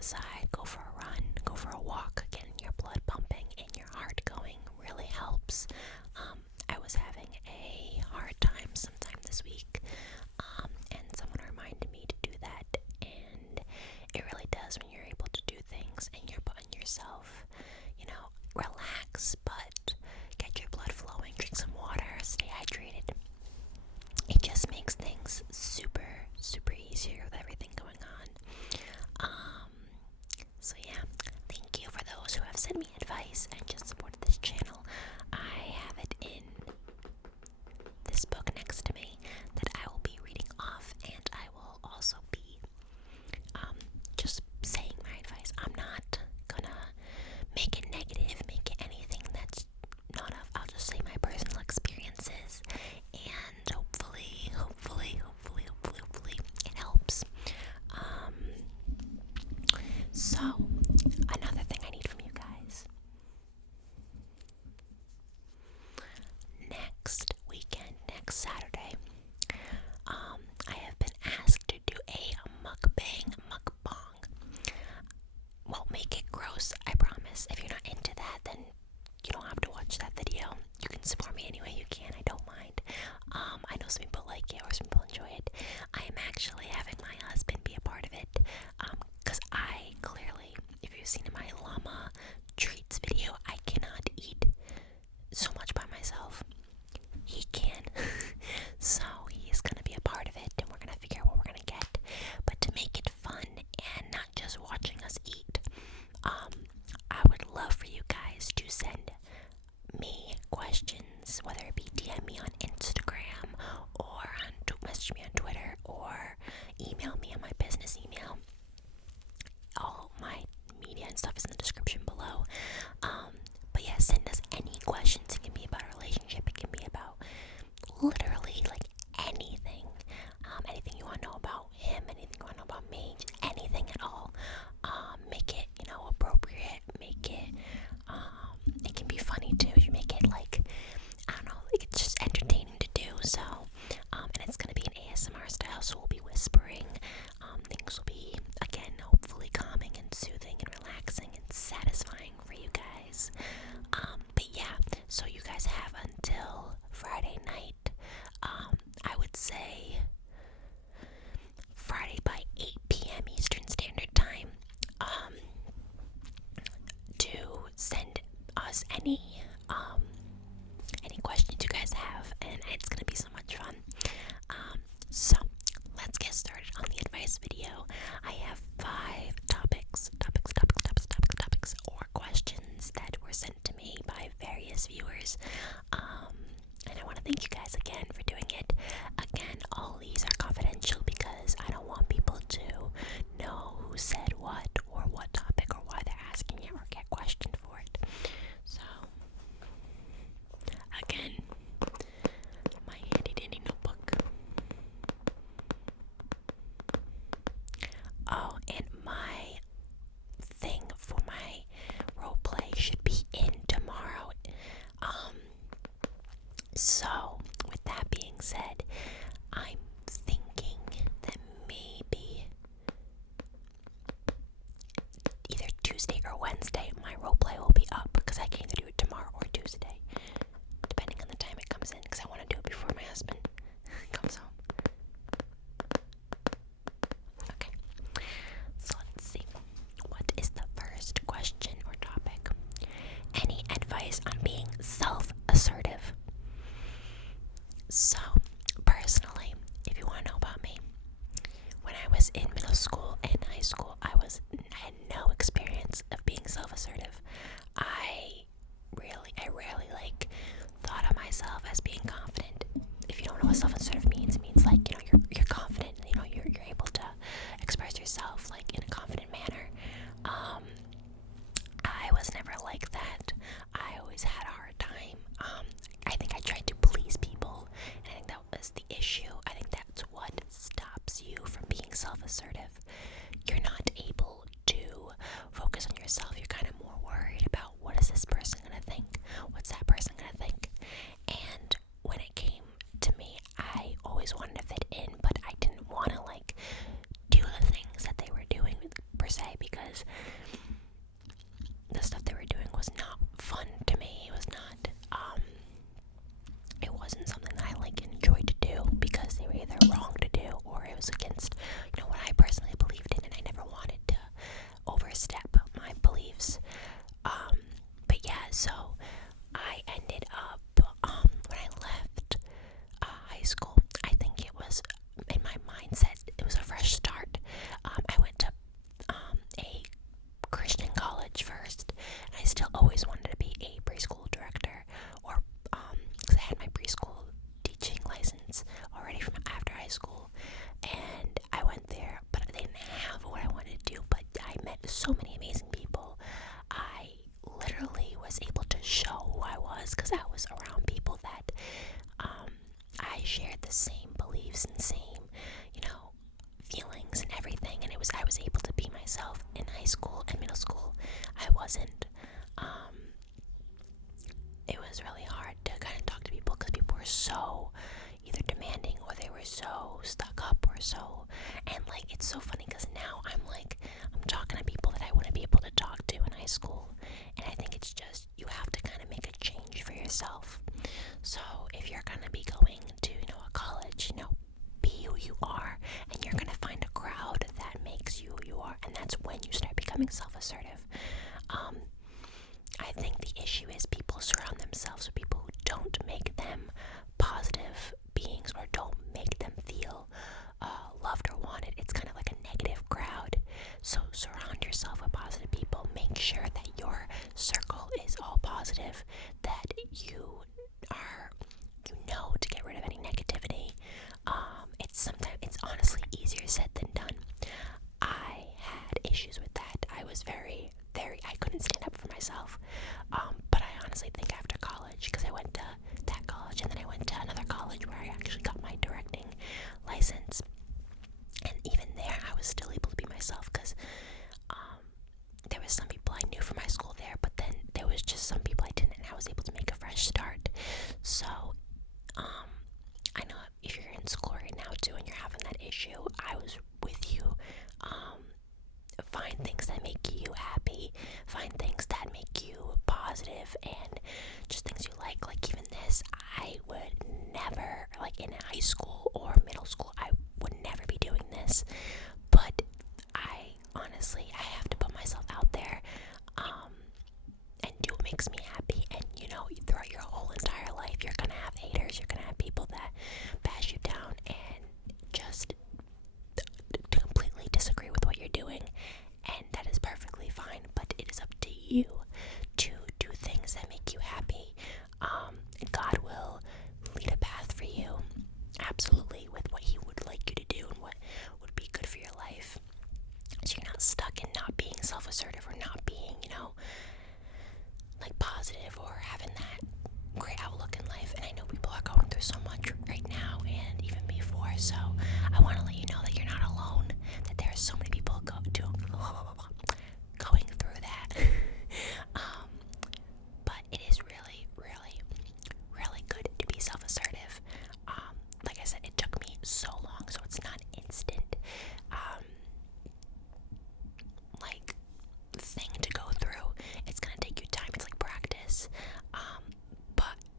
outside, go for a run, go for a walk. Getting your blood pumping and your heart going really helps. I was having a hard time sometime this week, and someone reminded me to do that, and it really does when you're able to do things and you're putting yourself, relax, but get your blood flowing, drink some water, stay hydrated. It just makes things super easier with everything going on. So yeah, thank you for those who have sent me advice and just supported this channel. I have it in this book next to me that I will be reading off, and I will also be just saying my advice. I'm not gonna make it negative, make it anything that's not of. I'll just say my personal experiences, and hopefully it helps. So another thing I need from you guys. Next weekend, next Saturday, I have been asked to do a mukbang. Won't make it gross, I promise. If you're not into that, then you don't have to watch that video. You can support me any way you can, I don't mind. I know some people like it or some people enjoy it. I am actually having my husband be a part of it, because I clearly, if you've seen my llama treats video, I cannot eat so much by myself. He can. So he's gonna be a part of it, and we're gonna figure out what we're gonna get. But to make it fun and not just watching us eat, I would love for you guys to send me questions, whether it be DM me on Instagram or message me on Twitter or email me on my business email. All my media and stuff is in the description below. But yeah, send us any questions. It can be about a relationship. It can be about literally like anything. Anything you want to know about him, anything you want to know about me, just anything at all. Make it, appropriate. Make it, it can be funny too. You make it like, I don't know, like it's just entertaining to do. So, and it's gonna be an ASMR style, so we'll be whispering. Things will be, again, hopefully calming and soothing and relaxing and satisfying for you guys. But yeah, so you guys have until Friday night. I would say Friday by 8 p.m. Eastern Standard Time, to send us any questions you guys have, and it's gonna be so much fun. So let's get started on the advice video. I have 5 topics or questions that were sent to me by various viewers. And I want to thank you guys again for doing it. Again, all these are confidential because I don't want people to know who said what or what topic or why they're asking it or get questioned for it. So, again, my handy dandy notebook. Oh, and my thing for my roleplay should be in tomorrow. So, with that being said, I'm thinking that maybe either Tuesday or Wednesday my roleplay will be up, because I can either do it tomorrow or Tuesday, depending on the time it comes in, because I want to do it before my husband comes home. Okay, so let's see. What is the first question or topic? Any advice on being self-assertive? So, personally, if you want to know about me, when I was in middle school and high school, I had no experience of being self-assertive. I rarely thought of myself as being confident. If you don't know se, because the stuff they were doing was not fun to me. It was not, it wasn't something that I like enjoyed to do, because they were either wrong to do or it was against, what I personally believed in, and I never wanted to overstep my beliefs. But yeah, so I ended up, when I left high school, I think it was in my mindset, it was a fresh start. I went to a Christian college first, and I still always wanted to be a preschool director, or because I had my preschool teaching license already from after high school, and I went there, but I didn't have what I wanted to do. But I met so many amazing people. I literally was able to show who I was, because I was around people that I shared the same beliefs and same, feelings and everything, and I was able to be myself. In high school and middle school, I wasn't. It was really hard to kind of talk to people, because people were so either demanding, or they were so stuck up, or so, and like, it's so funny, because now I'm talking to people that I wouldn't be able to talk to in high school, and I think it's just, you have to kind of make a change for yourself. So if you're gonna be going to, a college, be who you are, and you're gonna find a crowd that makes you who you are, and that's when you start becoming self-assertive. I think the issue is people surround themselves with people who don't make them positive beings, or don't make them feel loved or wanted. It's kind of like a negative crowd. So surround yourself with positive people. Make sure that your circle is all positive, that you are, to get rid of any negativity. It's honestly easier said than done. I had issues with that. I was I couldn't stand up for myself. But I honestly think after college, because I went to that college, and then I went to another college where I actually got my directing license, and even there I was still able to be myself, because there was some people I knew from high school there, but then there was just some people I didn't, and I was able to make a fresh start. So I know if you're in school right now too and you're having that issue, I was with you. Find things that make you happy, find things that make you positive, and just things you like even this. I would never, like in high school or middle school, I would never be doing this, but I have to put myself out there, and do what makes me happy. And throughout your whole entire life, you're gonna have haters, you're gonna have people that bash you down and just completely disagree with what you're doing, and that is perfectly fine. But it is up to you to do things that make you happy. God will lead a path for you, absolutely, with what He would like you to do and what would be good for your life, so you're not stuck in not being self-assertive, or not being, like positive, or having that great outlook in life. And I know people are going through so much right now, and even before, so I want to let you know that you're not alone, that there are so many people going through that. But it is really, really, really good to be self-assertive. Like I said, it took me so long, so it's not instant like thing to go through. It's gonna take you time. It's like practice.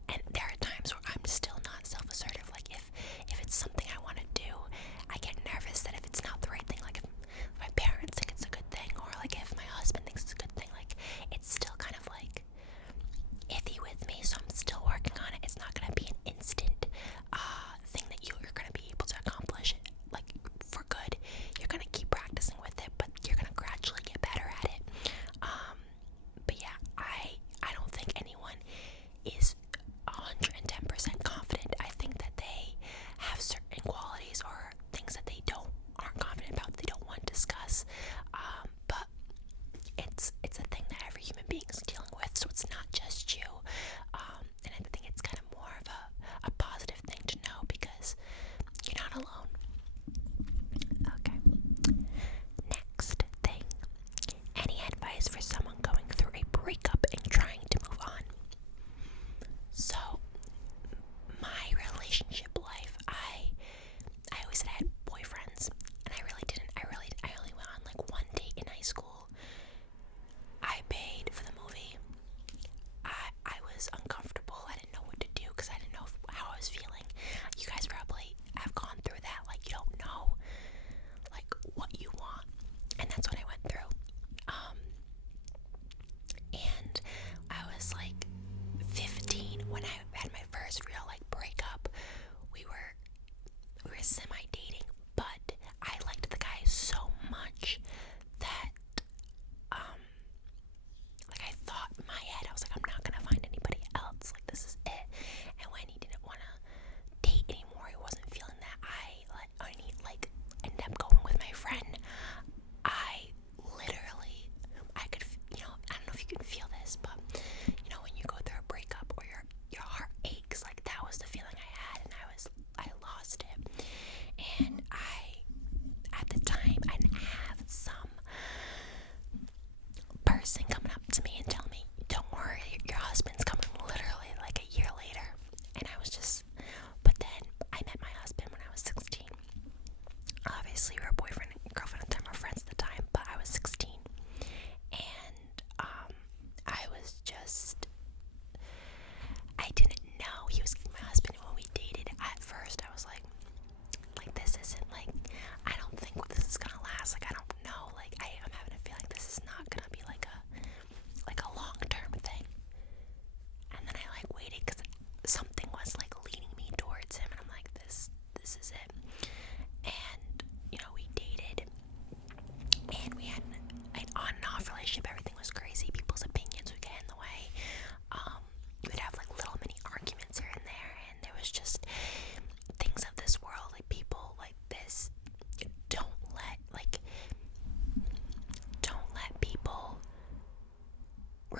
And there are times where I'm still not self-assertive. Like if it's something I want to do, I get nervous that if it's not the right thing, like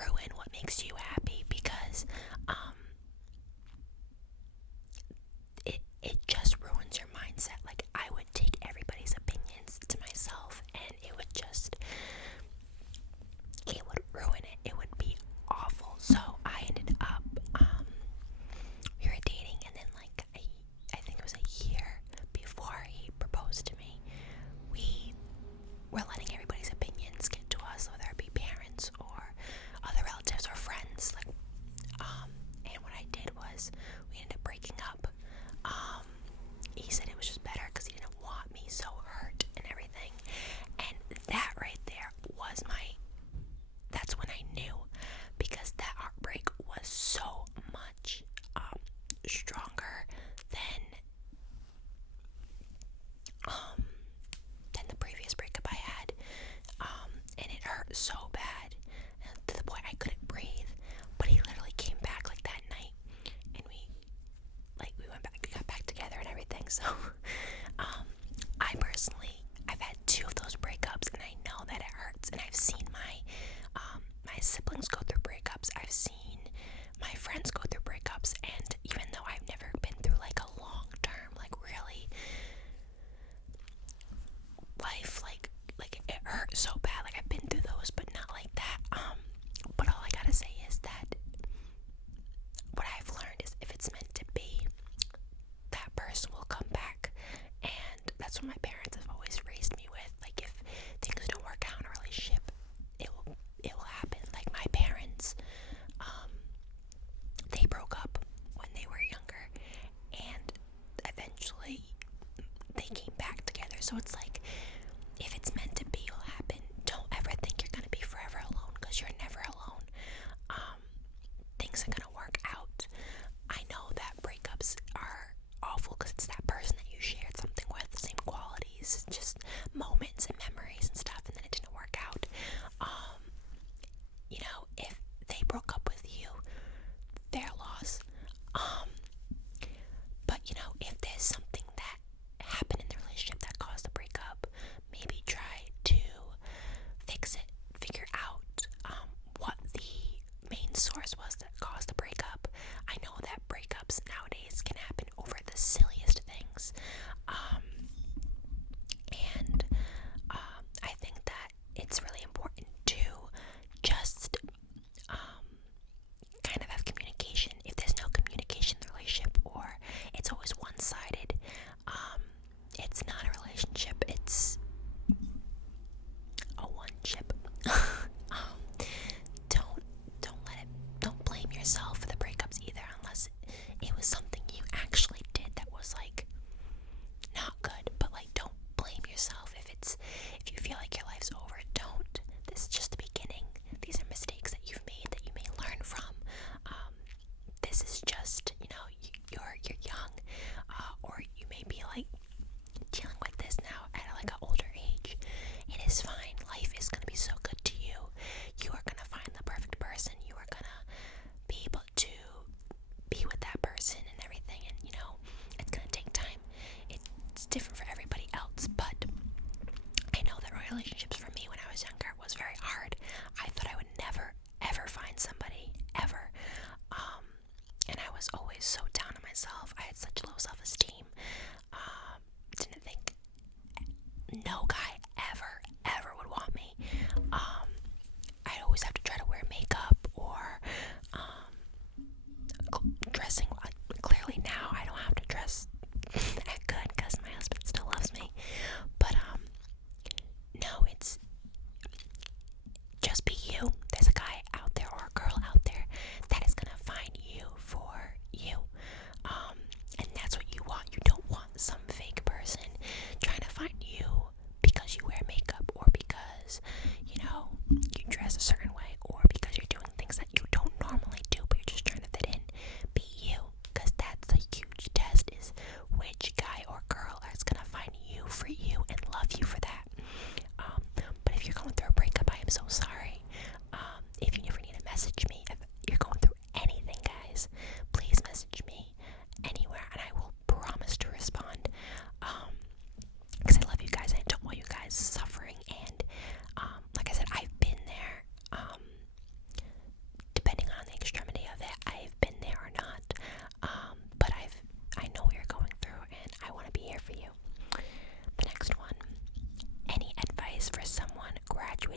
ruin what makes you happy, because it just ruins your mindset. Like, I would take everybody's opinions to myself, and it would ruin it. It would be awful. So I ended up, we were dating, and then like I think it was a year before he proposed to me, we were letting everybody's opinions get to us, whether it be parents or other relatives or friends. Like, and what I did was, we ended up breaking up. He said it was just better because he didn't want me so hurt and everything. And that right there was that's when I knew, because that heartbreak was so much stronger than the previous breakup I had. And it hurt so bad, to the point I couldn't breathe. But he literally came back like that night, and we got back together and everything. So I personally, I've had 2 of those breakups, and I know that it hurts. And I've seen my siblings go through breakups. I've seen my friends go through breakups, and even though I've never been through like a long term, like really life, like it hurt so bad. Like, I've been through those, but not like that. But all I gotta say is that what I've learned is, if it's meant to be, that person will come back. And that's what my parents have always raised me with. Like, if things don't work out in a relationship, it will happen. Like, my parents, they broke up when they were younger, and eventually they came back together. So it's like, if it's meant to be, it'll happen. Don't ever think you're gonna be forever alone, because you're never alone. Things are gonna work out. I know that breakups are awful, because it's that person that you shared something with, the same qualities, just moments and memories and stuff, and then it didn't work out. You know, if they broke up with you, their loss. But you know, if there's something that happened in the relationship that caused the breakup,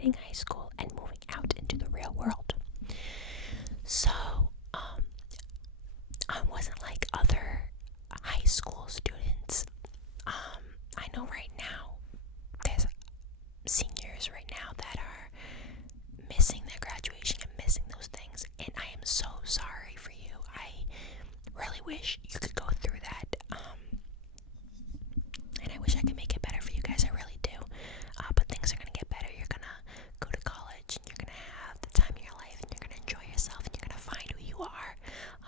graduating high school and moving out into the real world. So, I wasn't like other high school students. I know right now there's seniors right now that are missing their graduation and missing those things, and I am so sorry for you. I really wish you could go through that, and I wish I could make it better for you guys. I really do. But things are gonna get better. You're gonna go to college, and you're gonna have the time of your life, and you're gonna enjoy yourself, and you're gonna find who you are.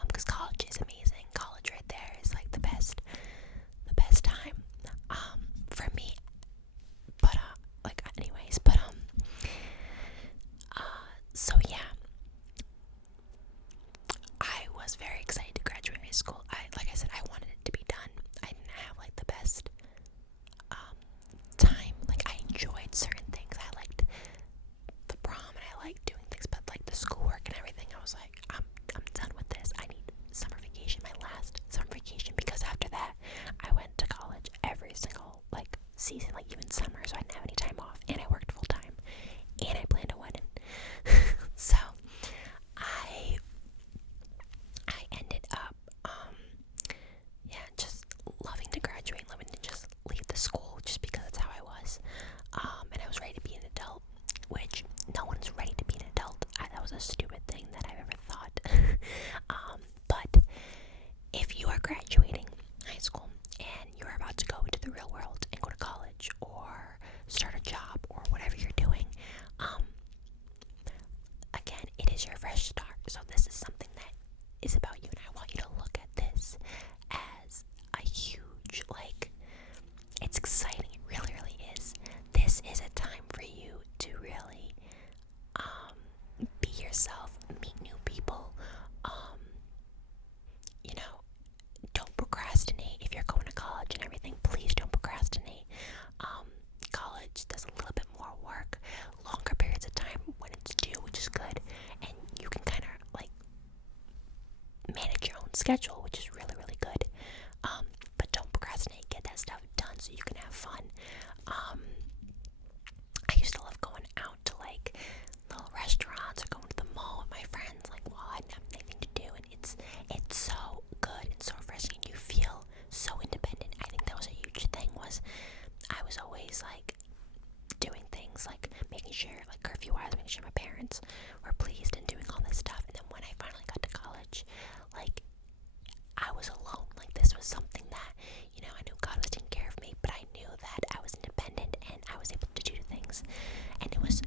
Because college is amazing. College right there is like the best time for me. But so yeah, I was very excited to graduate high school. Like I said, I wanted it to be done. I didn't have like the best time. Like, I enjoyed certain things. I liked the prom and I liked doing things, but like the schoolwork and everything, I was like, I'm done with this. I need summer vacation, my last summer vacation, because after that I went to college every single like season, like even summer, so I didn't have any time off, and I worked full time, and I planned a wedding. So I ended up just loving to graduate, loving to just leave the school, just because that's how I was. And I was ready to be an adult, which no one's ready to be an adult. That was a stupid thing that I've ever thought. But if you are graduating high school and you're about to go into the real world and go to college or start a job or whatever you're doing, again, it is your fresh start. So this is something that is about you, and I want you to look at this as a huge, like, it's exciting. It really, really is. This is a time for you to really be yourself, meet new people. Don't procrastinate. If you're going to college and everything, please don't procrastinate. College does a little bit more work, longer periods of time when it's due, which is good, and you can kind of like manage your own schedule, which is really, really good. But don't procrastinate. Get that stuff done so you can have fun. I used to love going out to like little restaurants or going to the mall with my friends, like while I didn't have anything to do, and it's so good and so refreshing, and you feel so independent. I think that was a huge thing. Was I was always like doing things like making sure, like curfew wise, making sure my parents were pleased and doing all this stuff. And then when I finally got to college, like, I was alone. Like, this was something that, I knew God was taking care of me, but I knew that I was independent and I was able to do things. And it was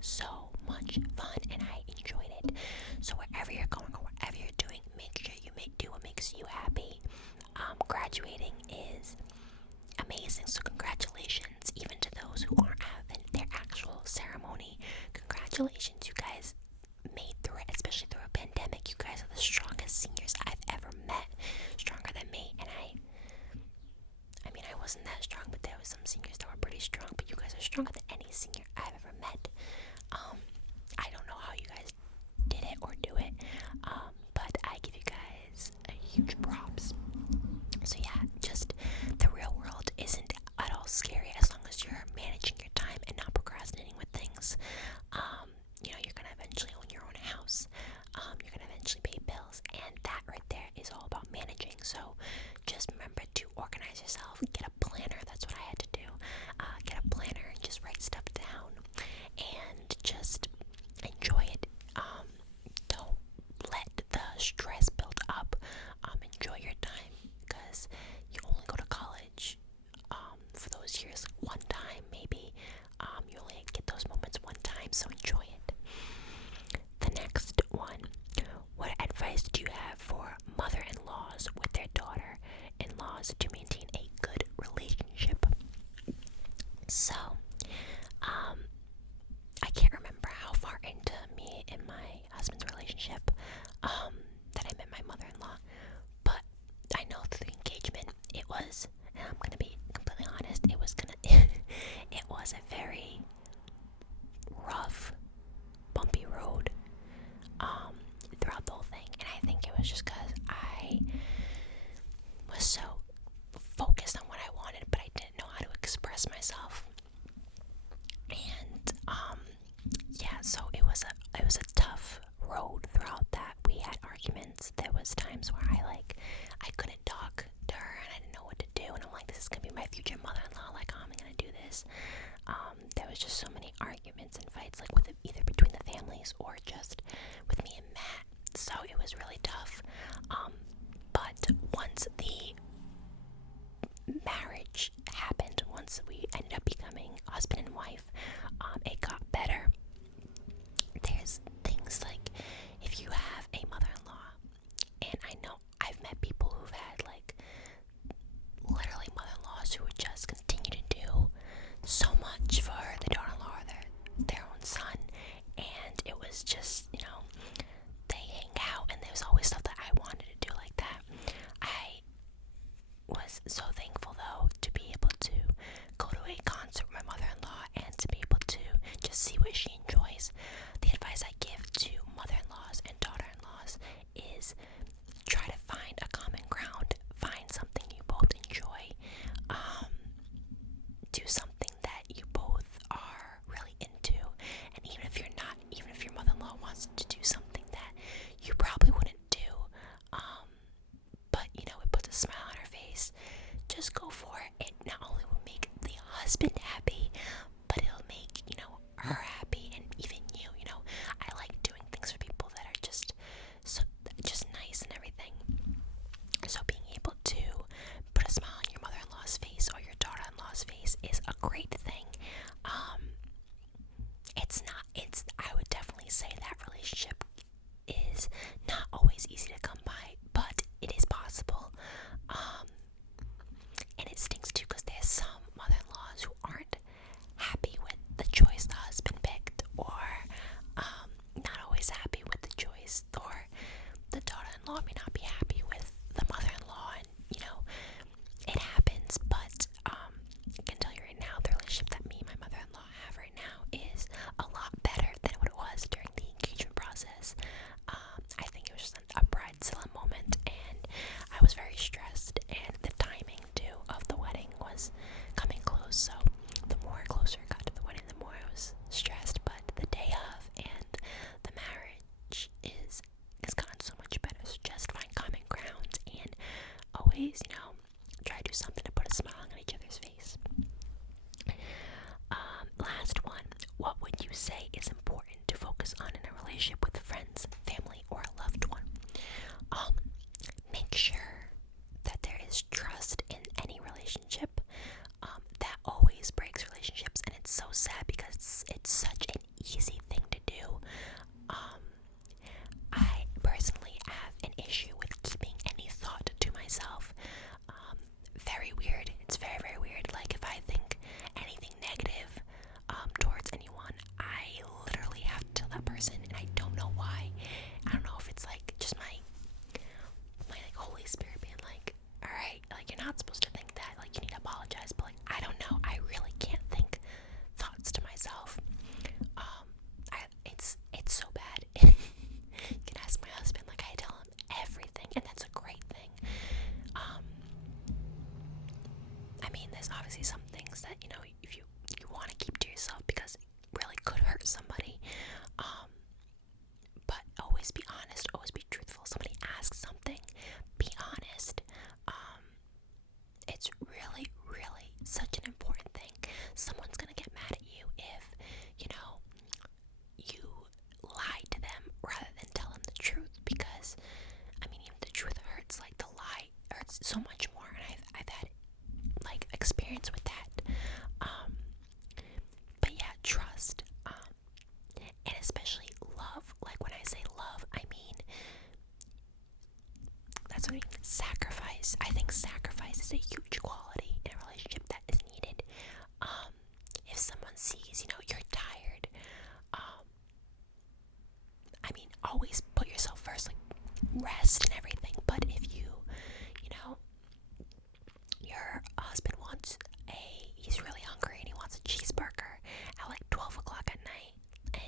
so much fun, and I enjoyed it. So wherever you're going or whatever you're doing, make sure you do what makes you happy. Graduating is amazing, so congratulations, even to those who aren't having their actual ceremony. Congratulations, you guys made through it, especially through a pandemic. You guys are the strongest seniors I've ever met, stronger than me. And I mean, I wasn't that strong, but there was some seniors that were pretty strong, but you guys are stronger than any senior I've ever met. I don't know how you guys did it or do it, but I give you guys a huge props. So yeah, just the real world isn't at all scary as long as you're managing your time and not procrastinating with things. You're gonna eventually own your own house. You're gonna eventually pay bills, and that right there is all about managing. So just remember to organize yourself. Get a planner. That's what I had to do. Get a planner and just write stuff down. was times where I couldn't talk to her and I didn't know what to do, and I'm like, this is gonna be my future mother-in-law, like how am I gonna do this? There was just so many arguments and fights, like with either between the families or just with me and Matt. So it was really tough. But once the marriage happened, once we ended up becoming husband and wife, it got better. There's things like, if you have a mother-in-law, and I know I've met people who've had like literally mother-in-laws who would just continue to do so much for the daughter-in-law or their own son, and it was just, they hang out, and there's always stuff that I wanted to do like that. I was so thankful though to be able to go to a concert with my mother-in-law and to be able to just see what she enjoys. The advice I give to mother-in-laws and daughter-in-laws is try to find a common ground, find something you both enjoy, do something that you both are really into, and even if your mother-in-law wants to do something that you probably wouldn't do, but it puts a smile on her face, just go for it. It not only will make the husband happy, but it'll make her happy, and even you. I like doing things for people that are just nice and everything. So being able to put a smile on your mother-in-law's face or your daughter-in-law's face is a great thing. I would definitely say that relationship is not always easy to come by, but it is possible. And it stinks too, because there's some mother-in-laws who aren't happy with the choice the husband picked, or not always happy with the choice, or the daughter-in-law may not be happy with the mother-in-law, and it happens. But I can tell you right now, the relationship that me and my mother-in-law have right now is a lot better than what it was during the engagement process. I think it was just a bridezilla moment, and I was very stressed, and the timing too of the wedding was coming close, so the more closer it got to the wedding, the more I was stressed. But the day of and the marriage has gotten so much better. So just find common ground and always, try to do something to put a smile on each other's face. Last one. What would you say is important to focus on in a relationship with friends, family, or a loved one? Make sure that there is trust in any relationship. That always breaks relationships, and it's so sad because it's such an easy thing to do. I personally have an issue with keeping any thought to myself. Very weird. It's very, very weird. Like, if I think anything negative towards anyone, I literally have to tell that person, and I don't know why. I don't know if it's like just my like Holy Spirit being like, all right, like, you're not supposed to think that, like, you need to apologize, but like, I don't know, I really can't think thoughts to myself. It's so bad. You can ask my husband, like, I tell him everything, and that's a great thing. I mean, there's obviously some things that, if you want to keep to yourself because it really could hurt somebody. But always be honest, always be truthful. Somebody asks something, be honest. It's really, really such an important thing. Someone's gonna get mad at you if, you lied to them rather than tell them the truth, because, I mean, even the truth hurts. Like, the lie hurts so much more, and I've had, like, experience with that. But yeah, trust, and especially love. Like, when I say love, I mean, that's what I mean, sacrifice. I think sacrifice is a huge quality in a relationship that is needed. If someone sees, you're tired, I mean, always put yourself first, like, rest and everything. But if your husband he's really hungry and he wants a cheeseburger at like 12 o'clock at night, and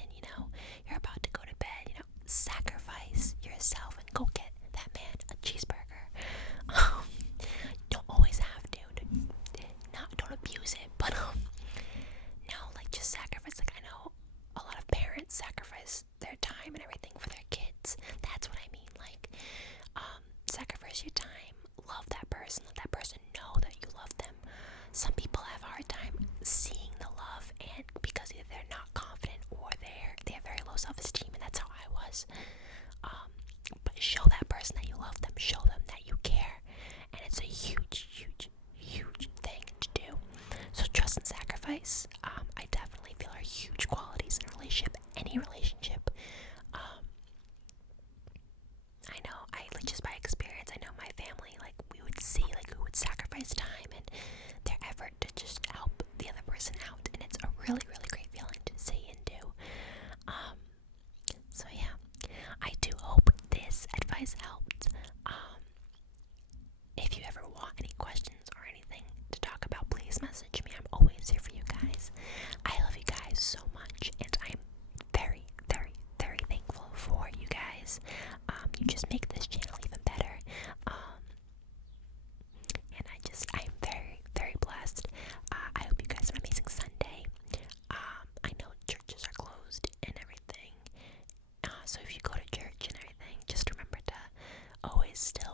you're about to go to bed, sacrifice yourself and go get that man a cheeseburger. Don't always have to, don't abuse it, but no, like, just sacrifice. Like, I know a lot of parents sacrifice their time and everything for their kids. That's what I mean. Like, always still